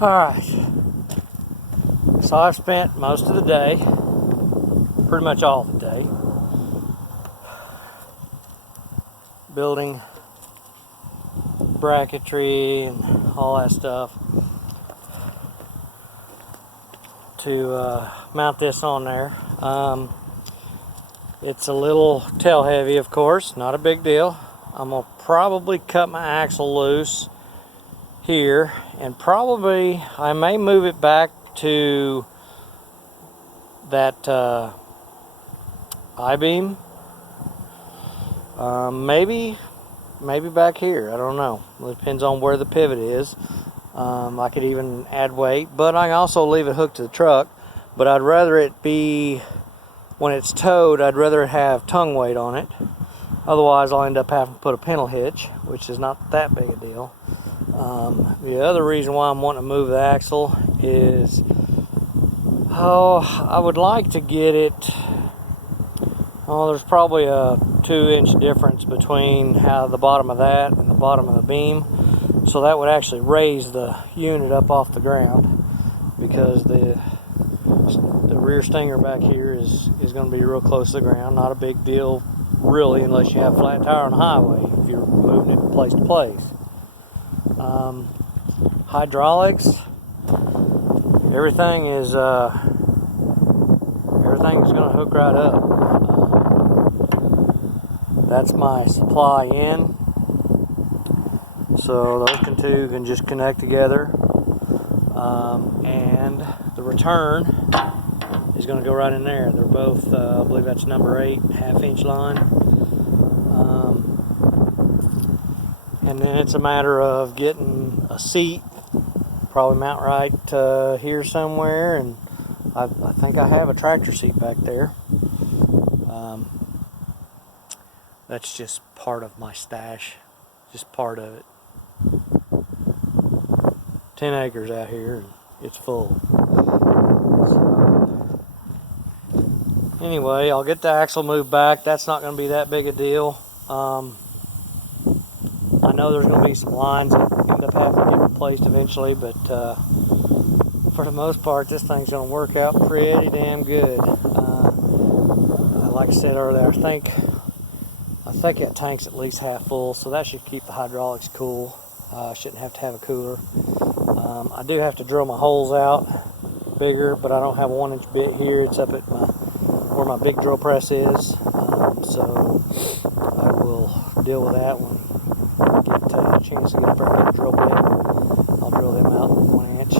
Alright, so I've spent most of the day, pretty much all the day, building bracketry and all that stuff to mount this on there. It's a little tail heavy, of course, not a big deal. I'm going to probably cut my axle loose here, and probably I may move it back to that I-beam. Maybe back here, I don't know. It depends on where the pivot is. I could even add weight, but I can also leave it hooked to the truck. But I'd rather it be, when it's towed, I'd rather it have tongue weight on it. Otherwise I'll end up having to put a pintle hitch, which is not that big a deal. The other reason why I'm wanting to move the axle is, I would like to get it, there's probably a 2-inch difference between the bottom of that and the bottom of the beam. So that would actually raise the unit up off the ground, because the rear stinger back here is going to be real close to the ground. Not a big deal really, unless you have a flat tire on the highway, if you're moving it from place to place. Hydraulics, everything is going to hook right up. That's my supply in, so those two can just connect together, and the return is going to go right in there. They're both, I believe that's number 8 1/2-inch line. And then it's a matter of getting a seat, probably mount right here somewhere, and I think I have a tractor seat back there. That's just part of my stash, just part of it. 10 acres out here, and it's full. So, anyway, I'll get the axle moved back. That's not going to be that big a deal. I know there's going to be some lines that end up having to get replaced eventually, but for the most part, this thing's going to work out pretty damn good. Like I said earlier, I think that tank's at least half full, so that should keep the hydraulics cool. I shouldn't have to have a cooler. I do have to drill my holes out bigger, but I don't have a 1-inch bit here. It's up at where my big drill press is, so I will deal with that when I get a chance to get up there and get a drill bit. I'll drill them out in 1 inch.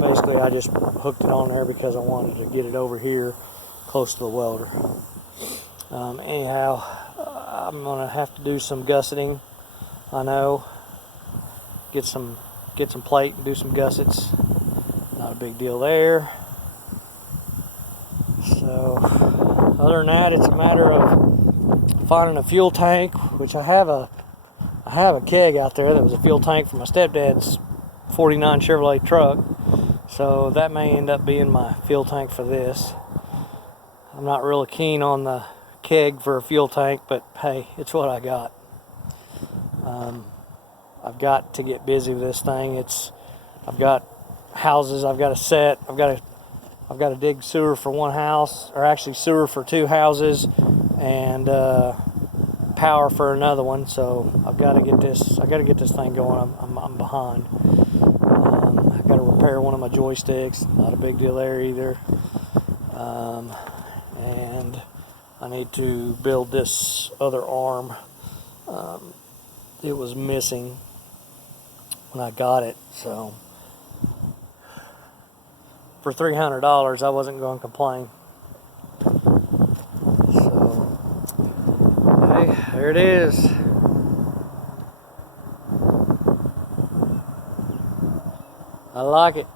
Basically, I just hooked it on there because I wanted to get it over here close to the welder. Anyhow, I'm gonna have to do some gusseting. I know, get some plate and do some gussets. Not a big deal there. So other than that, it's a matter of finding a fuel tank, which I have a keg out there that was a fuel tank for my stepdad's 49 Chevrolet truck. So that may end up being my fuel tank for this. I'm not really keen on the keg for a fuel tank, but hey, it's what I got. I've got to get busy with this thing. I've got houses I've got to set. I've got to dig sewer for one house, or actually sewer for 2 houses, and power for another one. So I've got to get this thing going. I'm behind. I've got to repair one of my joysticks. Not a big deal there either. And I need to build this other arm. It was missing when I got it, so for $300 I wasn't going to complain. So hey, there it is. I like it.